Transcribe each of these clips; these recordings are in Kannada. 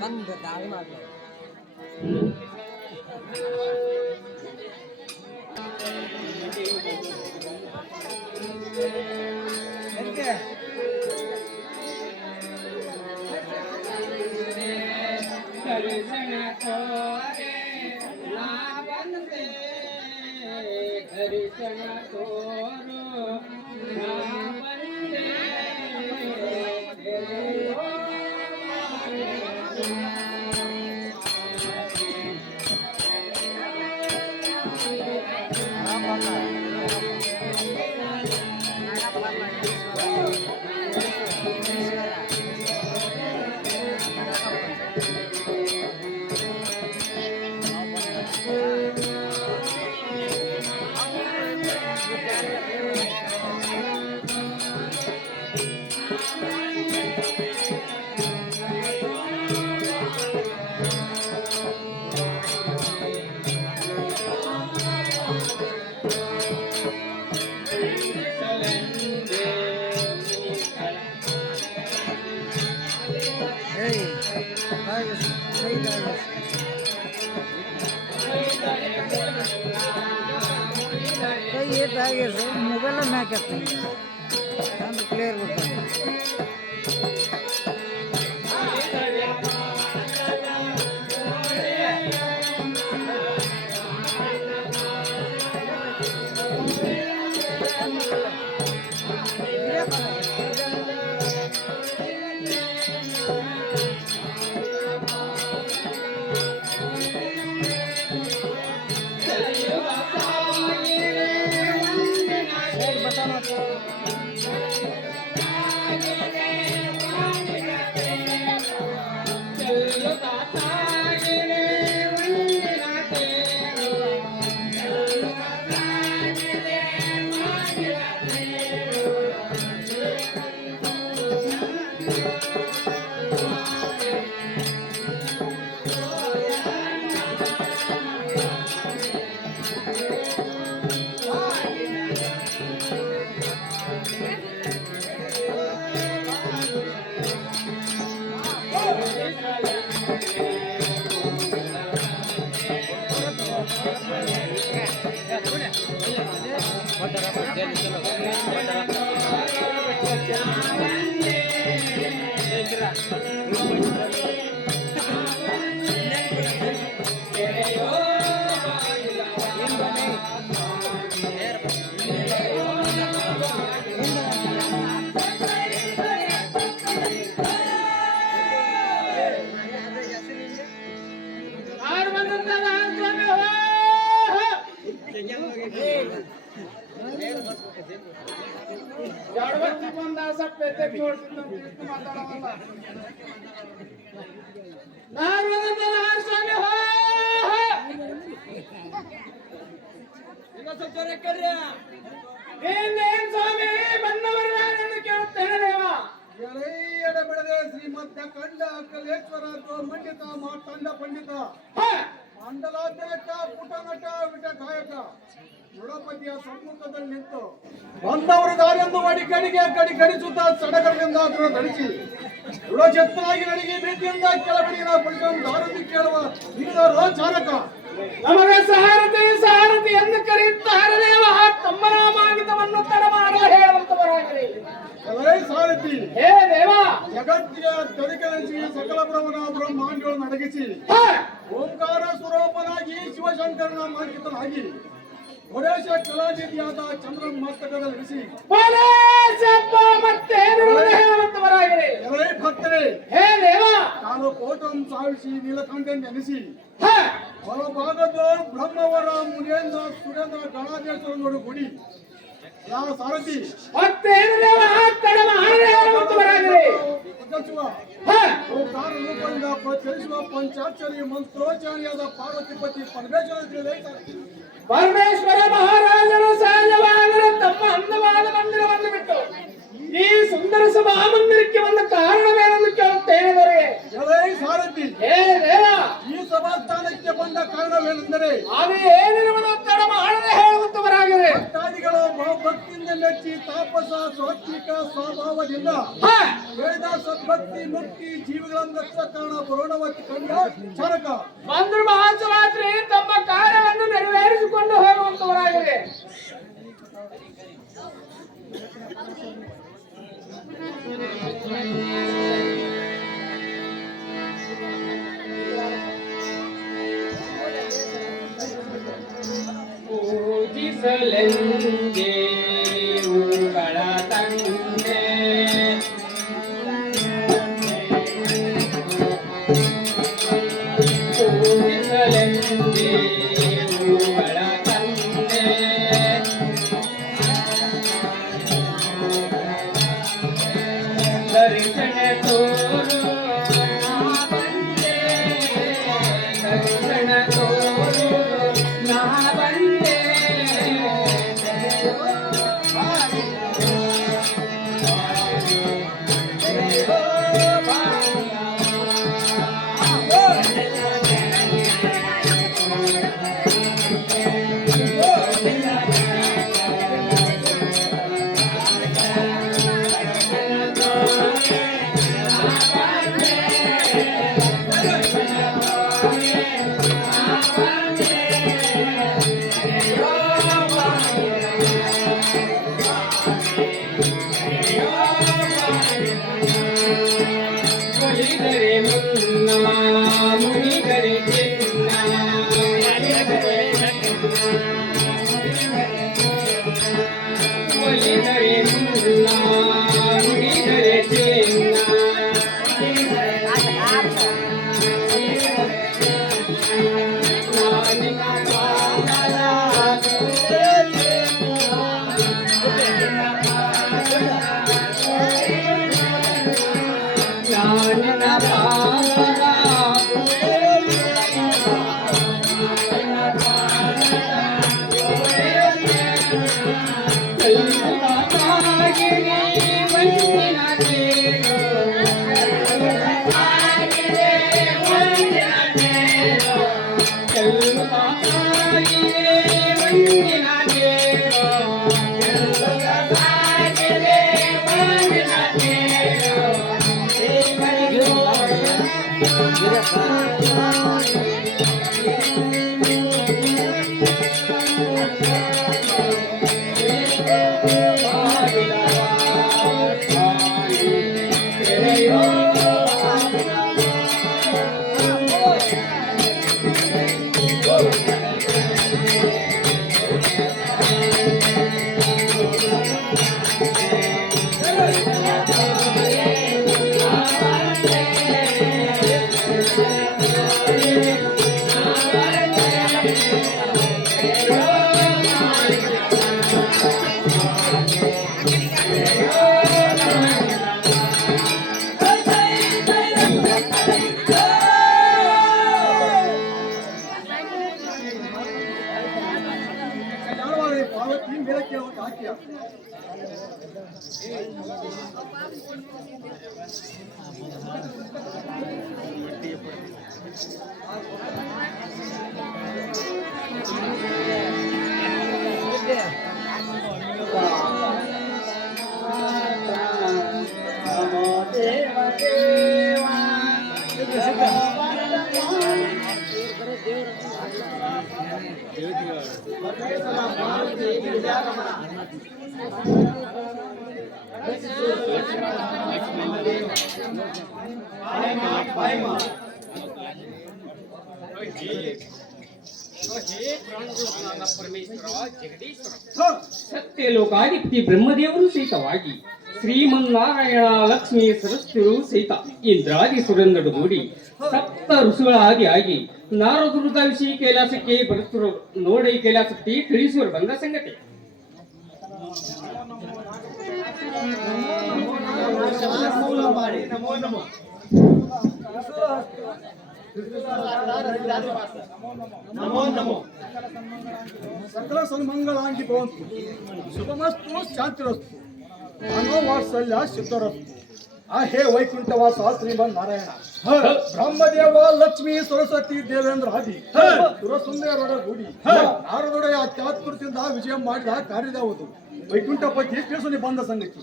ಬಂದ್ ದಾಳಿ ಮಾಡ್ಲಿ ದರ್ಶನ ತೋರೆ ನಾ ಬಂದೆ ದರ್ಶನ ತೋರು ನಾ ಬಂದೆ ಮೊಬೈಲ್ ಮ್ಯಾಕ್ ಕ್ಲಿಯರ್ ಬರ್ತಾನೆ ಬೆಳೆದೆ ಶ್ರೀಮಂತ ಕಂಡ ಕಲೇಶ್ವರ ಮಂಡಿತ ಮಾತಂಡ ಪಂಡಿತ ಮಂಡಲಾಧ್ಯಕ್ಷ ಪುಟ ನಟ ವಿಟ ಗಾಯಕ ದೃಢಪತಿಯ ಸಮ್ಮುಖದಲ್ಲಿ ನಿಂತು ಬಂದವರ ದಾರಿಯನ್ನು ಕಡಿ ಕಡಿಸುತ್ತಾ ಸಡಗರದಿಂದ ಧರಿಸಿ ದೃಢಚಿತ್ತನಾಗಿ ನಡಿಗೆ ಭೀತಿಯಿಂದ ಕೆಲವರಿಗೆ ದಾರದಿ ಕೇಳುವ ಹಿರಿದರೋ ಚಾಲಕ ನಮಗೆ ಸಾರಥಿ ಎಂದು ಕರೆಯುತ್ತಾರೆ ದೇವ ತಮ್ಮ ನಾಮಾಂಕಿತವನ್ನು ತಡಮಾಡ ಹೇಳುವಂತವರಾಗಲಿ ಸಾರಥಿ ಹೇ ದೇವ ಜಗತ್ತಿನ ತಡಿಕರಿಸಿ ಸಕಲ ಬ್ರಹ್ಮಾಂಡಗಳನ್ನು ಅಡಗಿಸಿ ಓಂಕಾರ ಸ್ವರೂಪನಾಗಿ ಶಿವಶಂಕರನ ಮಾಂಕಿತನಾಗಿ ಒಡೇಶ ಕಲಾನಿಧಿಯಾದ ಚಂದ್ರ ಮಸ್ತಕದ ನಡೆಸಿ ಭಕ್ತರೇ ಹೇ ದೇವ ತಾನು ಕೋಟಂ ಸಾವಿಸಿ ನೀಲಕಂಠನ್ ನೆನೆಸಿ ಹೊರಭಾಗದ ಬ್ರಹ್ಮವರ ಮುನೇಂದ್ರ ಸುರೇಂದ್ರ ಗಣಾಧೇಶ್ವರನೋಡು ಗುಡಿ ಯಾವ ಸಾರಥಿ ಮತ್ತೇನು ದೇವ ಓಂಕಾರ ರೂಪದಿಂದ ಚಲಿಸುವ ಪಂಚಾಕ್ಷರಿ ಮಂತ್ರೋಚ್ಚಾರಿಯಾದ ಪಾರ್ವತಿಪತಿ ಪರಮೇಶ್ವರ ಮಹಾರಾಜರು ಸಹಜವಾದರೆ ತಮ್ಮ ಅಂದವಾದ ಮಂದಿರವನ್ನು ಬಿಟ್ಟು ಈ ಸುಂದರ ಸಭಾ ಮಂದಿರಕ್ಕೆ ಬಂದ ಕಾರಣವೇನೆಂದು ಕೇಳುತ್ತೇನೆ ದೊರೆಗೆ ಸಾರಥಿ ಹೇ ದೇವ ಈ ಸಭಾಸ್ಥಾನಕ್ಕೆ ಬಂದ ಕಾರಣವೇನೆಂದರೆ ಅದು ಏನಿರುವುದು ತಡ ಮಾಡದೆ ಹೇಳುವಂತವರಾಗಿದೆ ಭಕ್ತಾದಿಗಳು ಬಹುಭಕ್ತಿಯಿಂದ ಮೆಚ್ಚಿ ತಾಪಸ ಸಾತ್ವಿಕ ಸ್ವಭಾವದಿಂದ ಹ ವೇದ ಸದ್ಭಕ್ತಿ ಮುಕ್ತಿ ಜೀವಿಗಳನ್ನು ರಕ್ಷಕರಣ ಪುರಾಣವತಿ ಕಂಡ ಚರಕ ಬಂದ್ರು ಮಹಾಶಿವರಾತ್ರಿ ತಮ್ಮ ಕಾರ್ಯವನ್ನು ನೆರವೇರಿಸಿಕೊಂಡು ಹೋಗುವಂತವರಾಗಿದೆ. ಪೂಜಿಸಲೆಂದೇ ಹೂಗಳ ತಂದೆ ಪೂಜಿಸಲೆಂದೇ ಹೂಗಳ ತಂದೆ ದರ್ಶನ ತೋರು ನಾ ಬಂದೆ ದರ್ಶನ ತೋರು ನಾ ಬಂದೆ ಒಲಿದರೆ ಮುನ್ನ ಮುನಿದರೆ ಚಿನ್ನ ಒಲಿದರೆ ಮುನ್ನ ಮುನಿದರೆ ಚಿನ್ನ ನಾನಿನ ಪಾದದ ನಾನಿನ ಪಾದದ ಕಲ್ಪತಾಗಿರಿ ವಂದಿನ ದೇವ ಕಲ್ಪತಾಗಿರಿ ವಂದಿನ ದೇವ ಕಲ್ಪತಾಗಿರಿ ವಂದಿನ ದೇವ ಕಲ್ಪತಾಗಿರಿ ವಂದಿನ ಕಲ್ಯಾಣವಾಗಲಿ ಪಾರ್ವತಿ ಮೇಲಕ್ಕೆ ಹಾಕಿಯ ಸತ್ಯ ಲೋಕಾಧಿಪತಿ ಬ್ರಹ್ಮದೇವರು ಸಹಿತವಾಗಿ ಶ್ರೀಮನ್ನಾರಾಯಣ ಲಕ್ಷ್ಮೀ ಸರಸ್ವತಿಯರು ಸಹಿತ ಇಂದ್ರಾದಿ ಸುರಂದರಗೂಡಿ ಸಪ್ತ ಋಷಿಗಳ ಆಗಿ ನಾರದರು ಧಾವಿಸಿ ಕೈಲಾಸಕ್ಕೆ ಬರುತ್ತಿರೋ ನೋಡಿ ಕೈಲಾಸಕ್ಕೆ ತಿಳಿಸುವರು ಬಂದ ಸಂಗತಿ. ಸಕಲ ಸನ್ಮಂಗಳಾಂಗಿ ಭವಂತು ಶುಭಮಸ್ತು ಶಾಂತಿರಸ್ತು ಮನೋವಾತ್ಸಲ್ಯ ಸಿದ್ಧರಸ್ತು ಹೇ ವೈಕುಂಠವಾಸ ಶ್ರೀಮನ್ ನಾರಾಯಣ ಬ್ರಹ್ಮದೇವ ಲಕ್ಷ್ಮೀ ಸರಸ್ವತಿ ದೇವೇಂದ್ರ ಆದಿ ಸುರಸುಂದರರ ಗೂಡಿ ನಾರದೊಡೆಯ ಅತ್ಯಾತ್ಮೃತಿಯಿಂದ ವಿಜಯ ಮಾಡಿದ ಕಾರ್ಯದಾವುದು ವೈಕುಂಠಪತಿ ತಿಳಿಸಲಿ ಬಂದ ಸಂಗತಿ.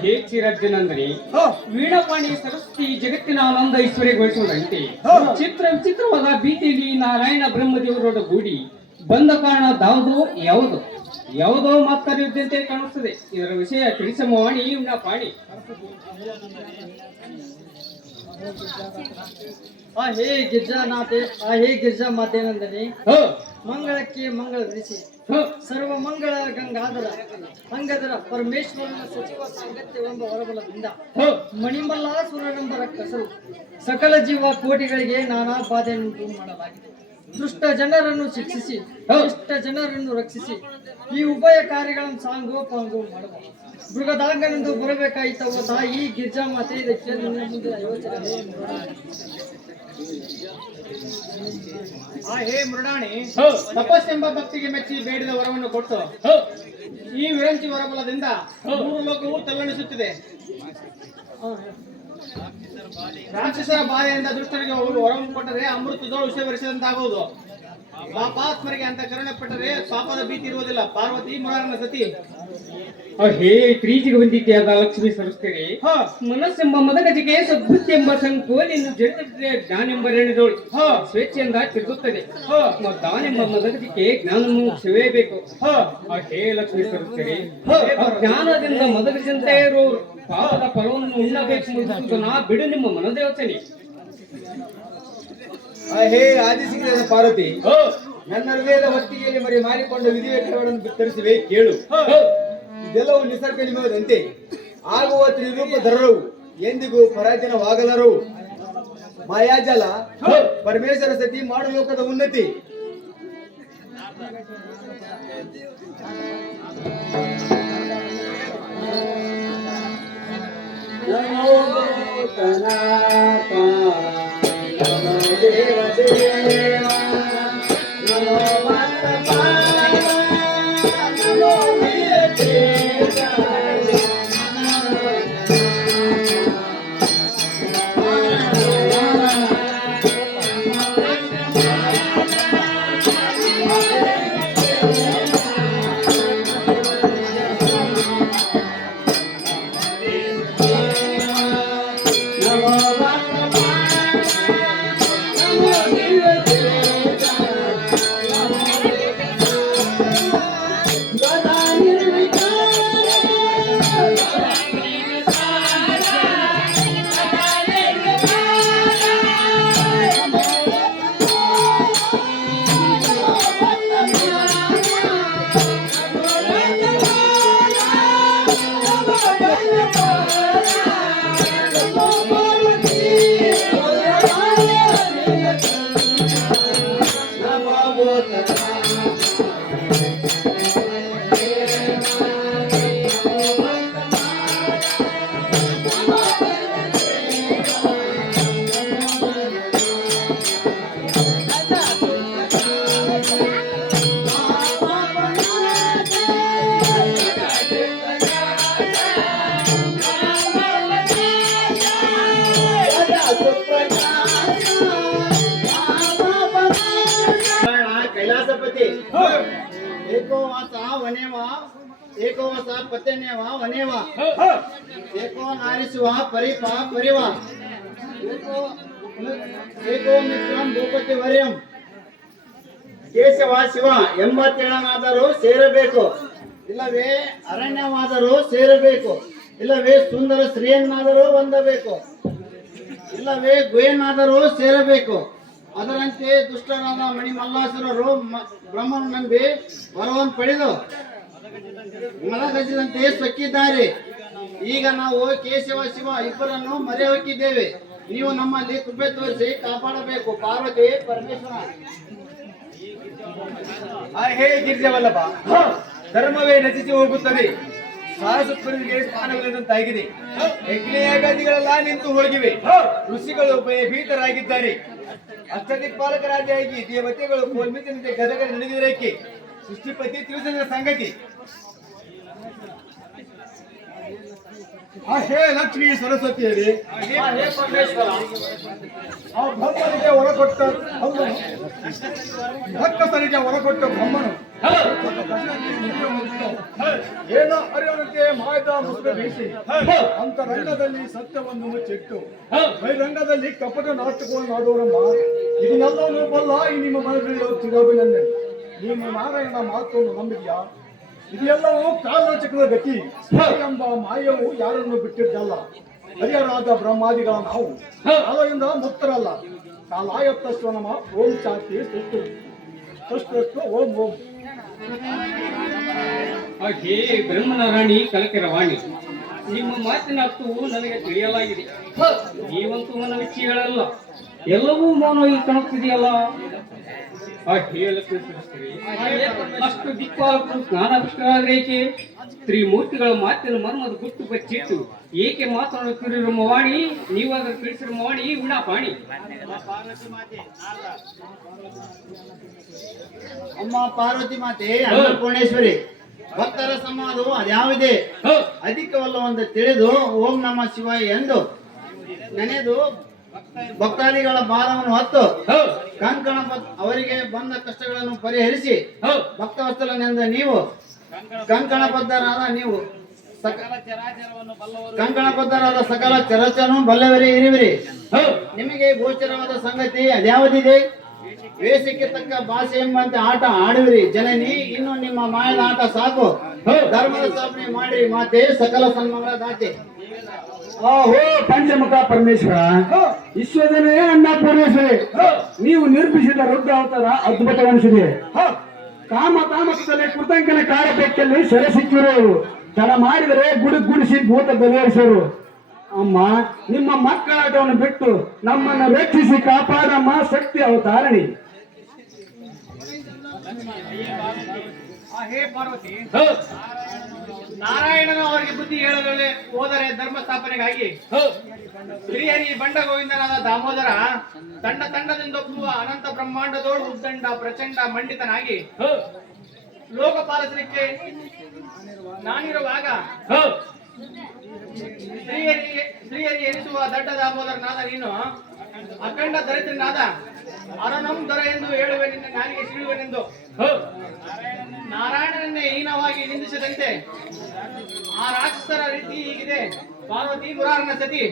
ಹೇ ಚಿರಜ್ಜನಂದನಿ, ಹಾ, ವೀಣಾಪಾಣಿ ಸರಸ್ವತಿ ಜಗತ್ತಿನ ಆನಂದ ಐಶ್ವರ್ಯಗೊಳಿಸುವುದಂತೆ ಹಾ. ಚಿತ್ರ ವಿಚಿತ್ರವಾದ ಭೀತಿಯಲ್ಲಿ ನಾರಾಯಣ ಬ್ರಹ್ಮದೇವರೊಡಗೂಡಿ ಬಂದ ಕಾರಣ ಯಾವುದೋ ಮಾತನಾಡಿದಂತೆ ಕಾಣಿಸುತ್ತದೆ. ಇದರ ವಿಷಯ ತಿಳಿಸಮವಾಣಿ ವೀಣಾಪಾಣಿ. ಹೇ ಗಿರ್ಜಾನಾಥೆ, ಹೇ ಗಿರ್ಜಾ ಮಾತೇನಂದನಿ, ಹ, ಮಂಗಳಕ್ಕೆ ಮಂಗಳ ಧರಿಸಿ ಹ, ಸರ್ವ ಮಂಗಳ ಗಂಗಾಧರ ಅಂಗಧರ ಪರಮೇಶ್ವರನ ಸಚಿವ ಸಾಂಗತ್ಯವೆಂಬ ಹೊರಬಲದಿಂದ ಹ, ಮಣಿಮಲ್ಲಾಸುರನೆಂಬ ರಕ್ಕಸರು ಸಕಲ ಜೀವ ಕೋಟಿಗಳಿಗೆ ನಾನಾ ಬಾಧೆಯನ್ನು ಮಾಡಲಾಗಿದೆ. ದುಷ್ಟ ಜನರನ್ನು ಶಿಕ್ಷಿಸಿ ಇಷ್ಟ ಜನರನ್ನು ರಕ್ಷಿಸಿ ಈ ಉಭಯ ಕಾರ್ಯಗಳನ್ನು ಸಾಂಗೋಪಾಂಗೋ ಮಾಡಬಹುದು. ಮೃಗದಾಂಗನೆಂದು ಬರಬೇಕಾಯಿತವ ತಾಯಿ ಗಿರ್ಜಾ ಮಾತೆ, ಇದಕ್ಕೆ ನಿನ್ನ ಮುಂದೆ ಯೋಚನೆ. ಹೇ ಮೃಡಾಣಿ, ತಪಸ್ಸೆಂಬ ಭಕ್ತಿಗೆ ಮೆಚ್ಚಿ ಬೇಡಿದ ವರವನ್ನು ಕೊಟ್ಟು ಈ ವಿರಂಚಿ ವರಬಲದಿಂದ ಮೂರು ಲೋಕವು ತಲ್ಲಣಿಸುತ್ತಿದೆ. ರಾಕ್ಷಸರ ಬಾಧೆಯಿಂದ ದುಷ್ಟರಿಗೆ ವರವನ್ನು ಕೊಟ್ಟರೆ ಅಮೃತದೋ ವಿಷವರಿಸಿದಂತಾಗುವುದು. ಪಾಪಾತ್ಮರಿಗೆ ಅಂತ ಕರುಣೆ ಪಟ್ಟರೆ ಪಾಪದ ಭೀತಿ ಇರುವುದಿಲ್ಲ. ಪಾರ್ವತಿ ಮುರಾರನ ಸತಿ. ಹೇ ಪ್ರೀತಿಗೆ ಬಂದಿದ್ಯಾದ ಲಕ್ಷ್ಮೀ ಸರಸ್ವತಿ, ಮನಸ್ಸೆಂಬ ಮದಗಜಿಗೆ ಸದ್ಬುದ್ಧಿ ಎಂಬ ಸಂಕೋಲಿಯನ್ನು ಜಡಿದ ಜ್ಞಾನೆಂಬ ರೇಣಿದೋಳು ಸ್ವೇಚ್ಛೆಯಿಂದ ತಿರುಗುತ್ತದೆ. ದಾನೆಂಬ ಮದಗಜಿಗೆ ಜ್ಞಾನವನ್ನು ಕ್ಷೇಬೇಕು. ಹೇ ಲಕ್ಷ್ಮೀ ಸರಸ್ವತಿ, ಜ್ಞಾನದಿಂದ ಮದಗಜಂತೆ ಇರುವವರು ಪಾಪದ ಫಲವನ್ನು ಉಣ್ಣಬೇಕು ಎಂಬುದನ್ನ ಬಿಡು ನಿಮ್ಮ ಮನದ ಯೋಚನೆ. ಹೇ ಆದಿಸಿಂಗದ ಪಾರ್ವತಿ, ನನ್ನ ಹೃದಯದ ಹೊತ್ತಿಗೆಯಲ್ಲಿ ಮರಿ ಮಾರಿಕೊಂಡು ವಿಧಿವೇಟಗಳನ್ನು ಬಿತ್ತರಿಸಿವೆ ಕೇಳು. ಇದೆಲ್ಲವೂ ನಿಸರ್ಗ ನಿಯಮದಂತೆ ಆಗುವ ತ್ರಿರೂಪಧರವು ಎಂದಿಗೂ ಪರಾಧೀನವಾಗಲರವು. ಮಾಯಾಜಲ ಪರಮೇಶ್ವರ ಸತಿ ಮಾಡು ಲೋಕದ ಉನ್ನತಿ. ಕೈಲಾಸಪತಿ ಏಕೋವಾಸ ವನೇವ, ಏಕೋವಾಸ ಪತ್ಯನೇವ ವನೇವ, ಏಕೋ ನಾರಿಸುವ ಪರಿಪ ಪರಿವ, ಏಕೋ ಮಿತ್ರಂ ಭೂಪತಿ ವರ್ಯಂ. ಕೇಶವ ಶಿವ ಎಂಬತ್ತೇಳನಾದರೂ ಸೇರಬೇಕು, ಇಲ್ಲವೇ ಅರಣ್ಯವಾದರೂ ಸೇರಬೇಕು, ಇಲ್ಲವೇ ಸುಂದರ ಸ್ತ್ರೀಯನ್ನಾದರೂ ಹೊಂದಬೇಕು, ಇಲ್ಲವೇ ಗುಹೆಯನ್ನಾದರೂ ಸೇರಬೇಕು. ಅದರಂತೆ ದುಷ್ಟರಾದ ಮಣಿಮಲ್ಲಾಸುರರು ಬ್ರಹ್ಮನ ನಂಬಿ ವರವನ್ನು ಪಡೆದು ಮಲಗಜ್ಜಿದಂತೆ ಸೊಕ್ಕಿದ್ದಾರೆ. ಈಗ ನಾವು ಕೇಶವ ಶಿವ ಇಬ್ಬರನ್ನು ಮರೆ ಹೊಕ್ಕಿದ್ದೇವೆ. ನೀವು ನಮ್ಮಲ್ಲಿ ಕೃಪೆ ತೋರಿಸಿ ಕಾಪಾಡಬೇಕು. ಪಾರ್ವತಿ ಪರಮೇಶ್ವರ. ಹೇ ಗಿರಿಜವಲ್ಲಭ, ಧರ್ಮವೇ ನಚಿಸಿ ಹೋಗುತ್ತದೆ, ಸಾರಸ್ವತರಿಗೆ ಸ್ಥಾನವಿಲ್ಲದಂತಾಗಿದೆ. ಯಜ್ಞಯಾಗಾದಿಗಳೆಲ್ಲ ನಿಂತು ಹೋಗಿವೆ, ಋಷಿಗಳು ಭಯಭೀತರಾಗಿದ್ದಾರೆ. ಅಷ್ಟದಿಕ್ಪಾಲಕರಾದಿಯಾಗಿ ದೇವತೆಗಳು ಕೋಲ್ಮಿತಿನಂತೆ ಗದಗ ನಡೆದಿರಕ್ಕೆ ಸೃಷ್ಟಿಪತಿ ತಿಳಿಸಿದ ಸಂಗತಿ. ಹೇ ಲಕ್ಷ್ಮೀ ಸರಸ್ವತಿಯರೇ, ಹೇ ಪರಮೇಶ್ವರ. ಆ ಬ್ರಹ್ಮನಿಗೆ ಹೊರಕೊಟ್ಟ ಬ್ರಹ್ಮನು, ಭಕ್ತರಿಗೆ ಹೊರಕೊಟ್ಟ ಬ್ರಹ್ಮನು ಏನ ಅರಿಯಂತೆ ಮಾಯದ ಮುಸುರೆ ಬೀಸಿ ಅಂತರಂಗದಲ್ಲಿ ಸತ್ಯವನ್ನು ಮುಚ್ಚಿಟ್ಟು ಬಹಿರಂಗದಲ್ಲಿ ಕಪಟ ನಾಟಕವನ್ನು ಆಡೋರಮ್ಮ ಇದನ್ನೆಲ್ಲವೂ ಬಲ್ಲ ಈ ನಿಮ್ಮ ಮನದಲ್ಲಿ ಚಿರಭಿನಂದನೆ. ನೀನು ನಾರಾಯಣ ಮಾತನ್ನು ನಂಬಿದ್ಯಾ? ಇದೆಲ್ಲವೂ ಕಾಲಚಕ್ರದ ಗತಿ ಎಂಬ ಮಾಯವು ಯಾರನ್ನು ಬಿಟ್ಟಿದ್ದಲ್ಲ. ಹರಿಯರಾದ ಬ್ರಹ್ಮಾದಿಗಳ ನಾವು ಕಾಲದಿಂದ ಮುಕ್ತರಲ್ಲ. ಕಾಲಾಯತ್ತಸ್ವ ನಮ ಓಂ ಶಾಂತಿ ಸೃಷ್ಟು ಓಂ ಓಂ. ಹೇ ಬ್ರಹ್ಮನ ರಾಣಿ ಕಲಕರ ವಾಣಿ, ನಿಮ್ಮ ಮಾತಿನ ಅರ್ಥವು ನನಗೆ ತಿಳಿಯಲಾಗಿದೆ. ನೀವಂತೂ ನನ್ನ ವಿಷಯಗಳಲ್ಲ, ಎಲ್ಲವೂ ಮೌನವಾಗಿ ಕಾಣುತ್ತಿದೆಯಲ್ಲ. ಅಷ್ಟು ದಿಕ್ಪಾಲಕರು ಸ್ನಾನಾಭಿಷ್ಟರಾಗರೇಕೆ? ತ್ರಿಮೂರ್ತಿಗಳ ಮಾತಿನ ಮರ್ಮದ ಗುಟ್ಟು ಬಚ್ಚಿಟ್ಟು ಏಕೆ ಮಾತನಾಡುತ್ತಿರುವ ವಾಣಿ? ನೀವಾದ್ರೂ ತಿಳಿಸಿರುವ ವಾಣಿ ವಿಣಾಪಾಣಿ. ಅಮ್ಮ ಪಾರ್ವತಿ ಮಾತೆ ಅನ್ನಪೂರ್ಣೇಶ್ವರಿ, ಭಕ್ತರ ಸಂವಾದವು ಅದ್ಯಾವುದೇ ಅಧಿಕವಲ್ಲವೆಂದು ತಿಳಿದು ಓಂ ನಮ ಶಿವಾಯ ಎಂದು ನೆನೆದು ಭಕ್ತಾದಿಗಳ ಭಾರವನ್ನು ಹೊತ್ತು ಕಂಕಣ ಅವರಿಗೆ ಬಂದ ಕಷ್ಟಗಳನ್ನು ಪರಿಹರಿಸಿ ಭಕ್ತವತ್ಸಲನೆಂದ ನೀವು ಕಂಕಣಬದ್ಧರಾದ ನೀವು ಕಂಕಣಬದ್ಧರಾದ ಸಕಲ ಚರಚನು ಬಲ್ಲವರೇ ಇರುವಿರಿ. ನಿಮಗೆ ಗೋಚರವಾದ ಸಂಗತಿ ಅದ್ಯಾವುದಿದೆ? ವೇಷಕ್ಕೆ ತಕ್ಕ ಭಾಷೆ ಎಂಬಂತೆ ಆಟ ಆಡುವಿರಿ ಜನನಿ. ಇನ್ನು ನಿಮ್ಮ ಮಾಯದ ಆಟ ಸಾಕು. ಧರ್ಮದ ಸ್ಥಾಪನೆ ಮಾಡಿ ಮಾತೆ, ಸಕಲ ಸನ್ಮಗಳ ದಾತೆ. ಆಹೋ ಪಂಚಮುಖ ಪರಮೇಶ್ವರ, ವಿಶ್ವದನೇ ಅನ್ನಪೂರ್ಣೇಶ್ವರಿ, ನೀವು ನಿರ್ಮಿಸಿದ ರುದ್ರ ಅವತಾರ ಅದ್ಭುತವೆನಿಸಿದೆ. ಕಾಮ ತಾಮಸದಲ್ಲಿ ಕೃತಂಕನ ಕಾಳಬೇಕಲ್ಲಿ ಸೆರೆ ಸಿಕ್ಕಿರು. ತಡ ಮಾಡಿದರೆ ಗುಡಿಸಿ ಭೂತ ಬಲಿಹರಿಸರು. ಅಮ್ಮ, ನಿಮ್ಮ ಮಕ್ಕಳಾಟವನ್ನು ಬಿಟ್ಟು ನಮ್ಮನ್ನು ರಕ್ಷಿಸಿ ಕಾಪಾಡಮ್ಮ ಶಕ್ತಿ ಅವತಾರಣಿ. ಹೇ ಪಾರ್ವತಿ, ನಾರಾಯಣನು ಅವರಿಗೆ ಬುದ್ಧಿ ಹೇಳಲು ಹೋದರೆ ಧರ್ಮ ಸ್ಥಾಪನೆಗಾಗಿ ಶ್ರೀಹರಿ ಬಂಡ ಗೋವಿಂದನಾದ ದಾಮೋದರ ತಂಡದಿಂದೊಪ್ಪುವ ಅನಂತ ಬ್ರಹ್ಮಾಂಡದೋಳು ಉದ್ದಂಡ ಪ್ರಚಂಡ ಮಂಡಿತನಾಗಿ ಲೋಕಪಾಲಿಸಲಿಕ್ಕೆ ನಾನಿರುವಾಗ ಶ್ರೀಹರಿ ಎನಿಸುವ ದಡ್ಡ ದಾಮೋದರನಾದ ನೀನು ಅಖಂಡ ದರಿದ್ರನಾದ ಅರನಂ ದೊರ ಎಂದು ಹೇಳುವೆ. ನಿನ್ನ ನಾಲಿಗೆ ಸಿಳುವೆನೆಂದು ನಾರಾಯಣನನ್ನೇ ಹೀನವಾಗಿ ನಿಂದಿಸಿದಂತೆ ಆ ರಾಕ್ಷಸರ ರೀತಿ ಹೀಗಿದೆ. ಪಾರ್ವತಿ ಮುರಾರನ ಸತಿ.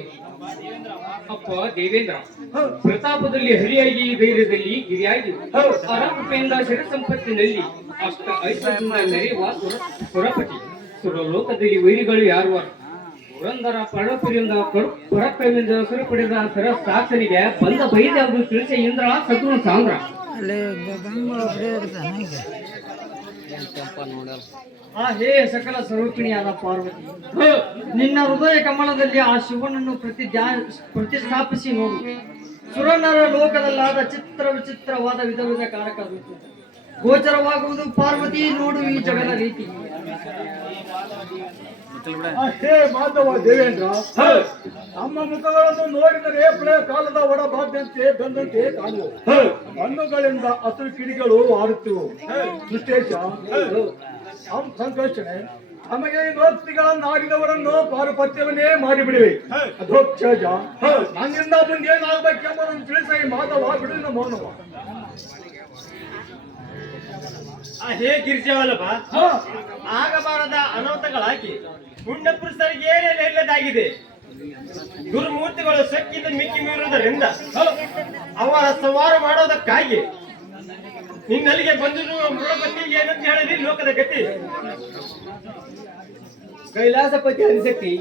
ಅಪ್ಪ ದೇವೇಂದ್ರ, ಪ್ರತಾಪದಲ್ಲಿ ಹರಿಯಾಗಿ, ಧೈರ್ಯದಲ್ಲಿ ಗಿರಿಯಾಗಿ, ಅರಕೃಪೆಯಿಂದ ಶಿರ ಸಂಪತ್ತಿನಲ್ಲಿ ಅಷ್ಟ ಐಶ್ವರ್ಯದಿಂದ ನೆರೆಯುವ ಸುರಪತಿ. ಸುರಲೋಕದಲ್ಲಿ ವೈರಿಗಳು ಯಾರು? ಪುರಂದರ ಪರಪುರಿಯಿಂದ ಪರಪ್ರೇಮಿಯಿಂದ ಸುರ ಪಡೆದ ಸರ ಸಾಕ್ಷನಿಗೆ ಬಂದ ಬೈದಾದ್ರು ತಿಳಿಸಿ ಇಂದ್ರ ಸದ್ಗುಣ ಸಾಂದ್ರ. ಹೇ ಸಕಲ ಸ್ವರೂಪಿಣಿಯಾದ ಪಾರ್ವತಿ, ನಿನ್ನ ಹೃದಯ ಕಮಲದಲ್ಲಿ ಆ ಶಿವನನ್ನು ಪ್ರತಿಷ್ಠಾಪಿಸಿ ನೋಡು. ಸುರನರ ಲೋಕದಲ್ಲಾದ ಚಿತ್ರ ವಿಚಿತ್ರವಾದ ವಿಧ ವಿಧ ಕಾರಕ ಗೋಚರವಾಗುವುದು ಪಾರ್ವತಿ. ನೋಡು ಈ ಜಗದ ರೀತಿ. ಹೇ ಮಾಧವ ದೇವೇಂದ್ರ, ನಮ್ಮ ಮುಖಗಳನ್ನು ನೋಡಿದರೆ ಪ್ರಳಯ ಕಾಲದ ಒಡಬಾದ್ಯಂತೆ ಬಂದಂತೆ ಕಾಣುವು. ಕಣ್ಣುಗಳಿಂದ ಹಸಿರು ಕಿಡಿಗಳು ಆಡುತ್ತಿವು. ದುಷ್ಟೇಶ ಸಂಕರ್ಷಣೆ, ನಮಗೆ ಭಕ್ತಿಗಳನ್ನು ಆಡಿದವರನ್ನು ಪಾರುಪತ್ಯವನ್ನೇ ಮಾಡಿಬಿಡಿವೆ. ಅಧೋಕ್ಷಜ, ನನ್ನಿಂದ ಮುಂದೇನಾಗಬೇಕೆಂಬುದನ್ನು ತಿಳಿಸಿ ಮಾಧವ ಬಿಡುವಿನ ಮೌನವ. ಹೇ ಗಿರಿಜಾವಲ್ಲಭ, ಆಗಬಾರದ ಅನರ್ಥಗಳಾಗಿ ಪುಣ್ಯ ಪುರುಷರಿಗೆ ಏನೇನು ಇಲ್ಲದಾಗಿದೆ. ದುರ್ಮೂರ್ತಿಗಳು ಶಕ್ತಿಯಿಂದ ಮಿಕ್ಕಿ ಮೀರುವುದರಿಂದ ಅವರ ಸವಾರ ಮಾಡೋದಕ್ಕಾಗಿ ನಿನ್ನಲ್ಲಿಗೆ ಬಂದಿರುವ ಮೃಡಪತಿ ಏನಂತ ಹೇಳಿದ್ರಿ ಲೋಕದ ಗತಿ. ಕೈಲಾಸಪತಿ ಅಧಿಶಕ್ತಿ